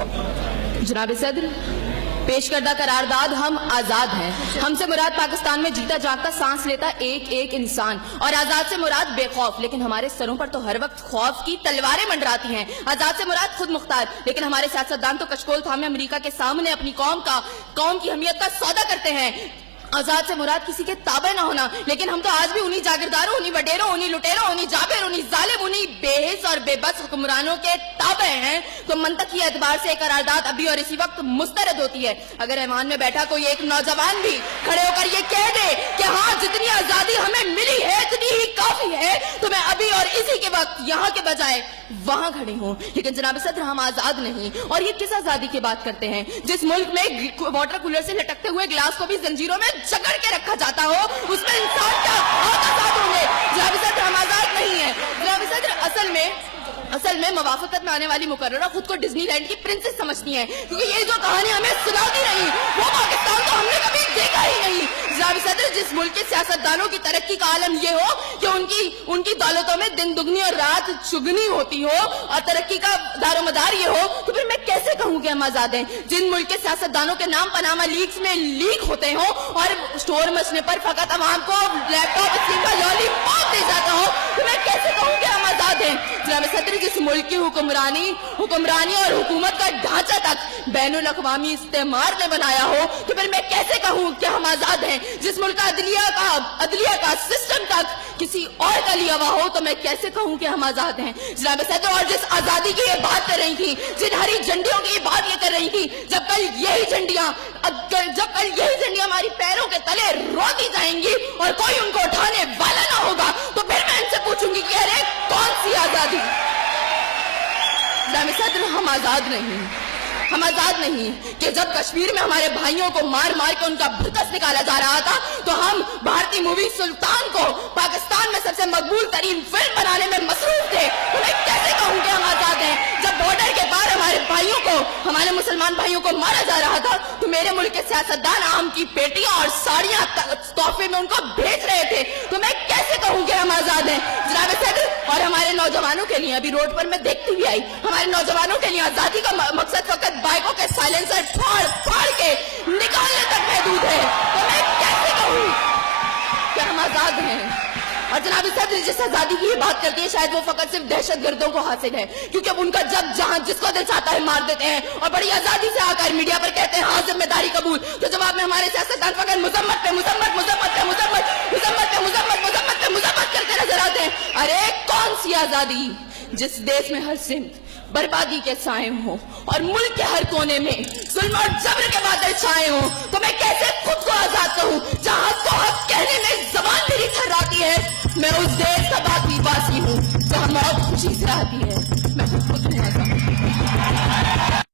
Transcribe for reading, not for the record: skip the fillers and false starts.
जनाब सदर, पेश करदा करारदाद हम आजाद हैं। हमसे मुराद पाकिस्तान में जीता जागता सांस लेता एक एक इंसान, और आजाद से मुराद बेखौफ, लेकिन हमारे सरों पर तो हर वक्त खौफ की तलवारें मंडराती हैं। आजाद से मुराद खुद मुख्तार, लेकिन हमारे सियासतदान तो कशकोल थामे अमेरिका के सामने अपनी कौम की अहमियत का सौदा करते हैं। आजाद से मुराद किसी के ताबे ना होना, लेकिन हम तो आज भी उन्हीं जागीरदारों, उन्हीं वडेरों, उन्हीं लुटेरों, उन्हीं जाबिर, उन्हीं जालिम, उन्हीं बेहिस और बेबस हुक्मरानों के ताबे हैं। तो मंतक की एतबार से करारदाद अभी और इसी वक्त मुस्तरद होती है। अगर ऐवान में बैठा कोई एक नौजवान भी खड़े होकर ये कह दे कि हाँ, जितनी आजादी हमें मिली है इतनी ही काफी है, तो मैं अभी और इसी के वक्त यहाँ के बजाय वहां खड़ी हूँ। लेकिन जनाब सदर, हम आजाद नहीं। और ये किस आजादी की बात करते हैं जिस मुल्क में वाटर कूलर से लटकते हुए गिलास को भी जंजीरों में जकड़ के रखा जाता हो, उसमें इंसान क्या आजाद होंगे? जनाब सदर, हम आजाद नहीं है। जनाब सदर, असल में मवाफकत में आने वाली मुकर्ररा खुद को डिज्नीलैंड की प्रिंसेस समझती हैं, क्योंकि ये जो कहानी हमें सुनाती रही वो पाकिस्तान तो हमने कभी देखा ही नहीं। जनाब सदर, जिस मुल्क के सियासतदानों की तरक्की का आलम ये हो कि उनकी दौलतों में दिन दुगनी और रात चुगनी होती हो, और तरक्की का दारोमदार ये हो, तो फिर मैं कैसे कहूँ कि हम आजाद हैं? जिन मुल्क के सियासतदानों के नाम पनामा लीक्स में लीक होते हो और स्टोर मचने पर फकत अवाम को लैपटॉप स्क्रीन का लॉलीपॉप दे जाता हो, तो मैं कैसे कहूँ कि हम आजाद हैं? जनाब सदर, जिस मुल्क की हुक्मरानी और हुकूमत का ढांचा तक बैनुल अक़वामी इस्तेमार ने बनाया हो, तो फिर मैं कैसे कहूँ कि हम आजाद हैं? जिस मुल्क का अदलिया का सिस्टम तक किसी और का लिया हुआ हो, तो मैं कैसे कहूँ कि हम आजाद हैं? जनाब सदर, और जिस आजादी की ये बात कर रही थी, जिन हरी झंडियों की ये बात ये कर रही थी, जब कल यही झंडियां हमारी पैरों के तले रोती जाएंगी और कोई उनको उठाने वाला ना होगा, तो फिर मैं इनसे पूछूंगी कि अरे कौन सी आजादी? जनाब सदर, हम आजाद नहीं कि जब कश्मीर में हमारे भाइयों को मार मार के उनका भुतस निकाला जा रहा था, तो हम भारतीय मूवी सुल्तान को पाकिस्तान में सबसे मकबूल तरीन फिल्म बनाने में मसरूफ थे। तो मैं कैसे कहूँ कि हम आजाद हैं? जब बॉर्डर के पार हमारे मुसलमान भाइयों को मारा जा रहा था, तो मेरे मुल्क के सियासतदान आम की पेटियां और साड़ियां तोहफे में उनको भेज रहे थे। तो मैं कैसे कहूँ कि हम आजाद हैं? जनाब सदर, और हमारे नौजवानों के लिए, अभी रोड पर मैं देखती भी आई, हमारे नौजवानों के लिए आजादी का मकसद फकत बाइकों के साइलेंसर फाड़ के निकालने तक महदूद है। तो मैं कैसे कहूँ कि हम आजाद हैं? और जनाब सदर, जिस आजादी की बात करती है, शायद वो फकत सिर्फ दहशतगर्दों को हासिल है, क्योंकि उनका जब जहां जिसको दिल चाहता है मार देते हैं और बड़ी आजादी से आकर मीडिया पर कहते हैं हाँ जिम्मेदारी कबूल। तो जवाब में हमारे सियासतदान फकत मुजम्मत करते नजर आते हैं। अरे कौन सी आजादी जिस देश में हर सिमत बर्बादी के साए हो और मुल्क के हर कोने में जुल्म और जबर के बादल छाए हो? तो मैं कैसे खुद को आजाद कहूँ जहाँ हक को हक कहने में जबान मेरी थर्राती है? मैं उस देश का बाकी वासी हूँ जहाँ मौत खुशी से आती है। मैं खुद हूँ आजाद।